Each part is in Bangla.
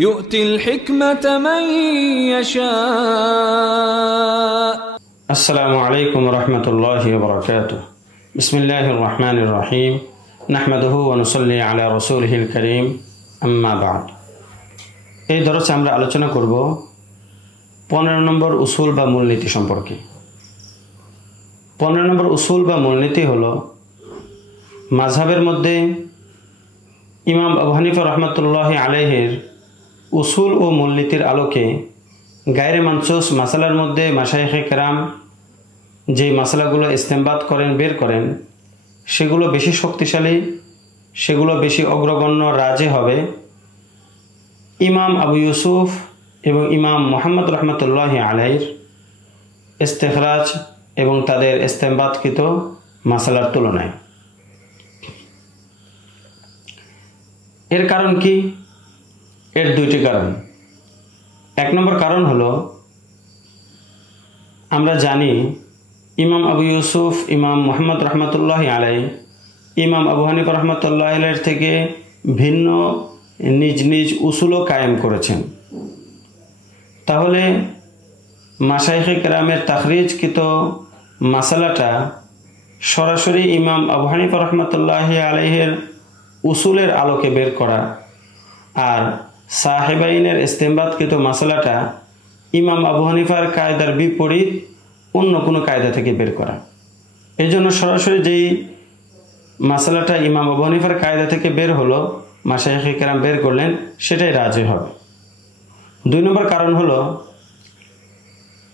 يؤتي الحكمة من يشاء. السلام عليكم ورحمة الله وبركاته. بسم الله الرحمن الرحيم. نحمده ونصلي على رسوله الكريم. أما بعد. এই দরসে আমরা আলোচনা করব 15 নম্বর উসুল বা মূলনীতি সম্পর্কে। 15 নম্বর উসুল বা মূলনীতি হলো মাযহাবের মধ্যে ইমাম আবু হানিফা রাহমাতুল্লাহি আলাইহির উসুল ও মূলনীতির আলোকে গায়রে মানসুস মাসালার মধ্যে মাশায়েখে কেরাম যে মাসালাগুলো ইস্তেমবাত করেন, বের করেন, সেগুলো বেশি শক্তিশালী, সেগুলো বেশি অগ্রগণ্য রাজে হবে ইমাম আবু ইউসুফ এবং ইমাম মুহাম্মদ রহমতুল্লাহি আলাইহির ইস্তেখরাজ এবং তাদের ইস্তেমবাতকৃত মাসালার তুলনায়। এর কারণ কি? এর দুইটি কারণ। এক নম্বর কারণ হলো আমরা জানি ইমাম আবু ইউসুফ, ইমাম মুহাম্মদ রহমতুল্লাহি আলাইহি ইমাম আবু হানিফা রহমতুল্লাহি আলাইহির থেকে ভিন্ন নিজ নিজ উসুলও কায়েম করেছেন। তাহলে মাশায়েখে কেরামের তাখরিজকৃত মাসালাটা সরাসরি ইমাম আবু হানিফা রহমতুল্লাহি আলাইহির উসুলের আলোকে বের করা, আর সাহেবাইনের ইস্তেমবাতকৃত মাসালাটা ইমাম আবু হানিফার কায়দার বিপরীত অন্য কোনো কায়দা থেকে বের করা। এই জন্য সরাসরি যেই মাসালাটা ইমাম আবু হানিফার কায়দা থেকে বের হলো, মাশায়েখে কেরাম বের করলেন, সেটাই রাজি হবে। দুই নম্বর কারণ হলো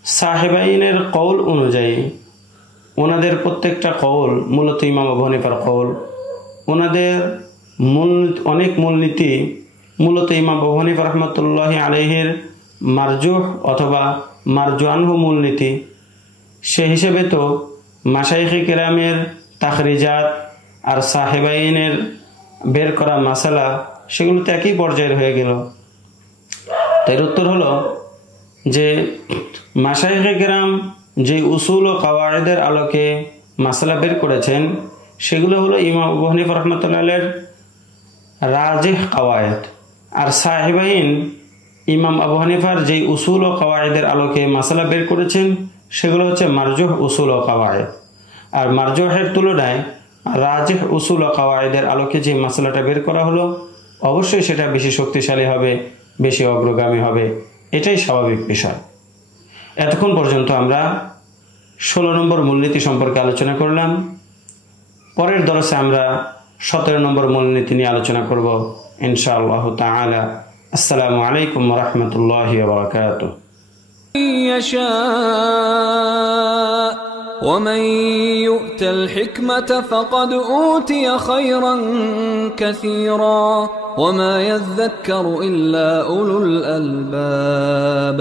সাহেবাইনের কওল অনুযায়ী ওনাদের প্রত্যেকটা কওল মূলত ইমাম আবু হানিফার কওল, ওনাদের অনেক মূলনীতি মূলত ইমাম আবু হানিফা রহমতুল্লাহি আলাইহির মারজুহ অথবা মারজুআনহু মূলনীতি। সে হিসেবে তো মাশায়েখে কেরামের তাখরিজাত আর সাহেবাইনের বের করা মাসালা সেগুলো তো একই পর্যায়ের হয়ে গেল। তাই উত্তর হলো যে মাশায়েখে কেরাম যে উসুল ও কাওয়ায়েদের আলোকে মাসালা বের করেছেন সেগুলো হলো ইমাম আবু হানিফা রাহমাতুল্লাহি আলাইহির রাজিহ কাওয়ায়েদ, আর সাহেবাইন ইমাম আবু হানিফার যেই উসুল ও কাওয়ায়েদের আলোকে মাসালা বের করেছেন সেগুলো হচ্ছে মারজুহ উসুল ও কাওয়ায়েদ। আর মারজুহের তুলনায় রাজিহ উসুল ও কাওয়ায়েদের আলোকে যে মাসালাটা বের করা হলো অবশ্যই সেটা বেশি শক্তিশালী হবে, বেশি অগ্রগামী হবে, এটাই স্বাভাবিক বিষয়। এতক্ষণ পর্যন্ত আমরা 16 নম্বর মূলনীতি সম্পর্কে আলোচনা করলাম। পরের দরসে আমরা 17 নম্বর মূলনীতি নিয়ে আলোচনা করব ইনশাআল্লাহ তাআলা। আসসালামু আলাইকুম ওয়া রাহমাতুল্লাহি ওয়া বারাকাতুহু। ومن يؤت الحكمة فقد أوتي خيرا كثيرا وما يذكر إلا أولو الألباب.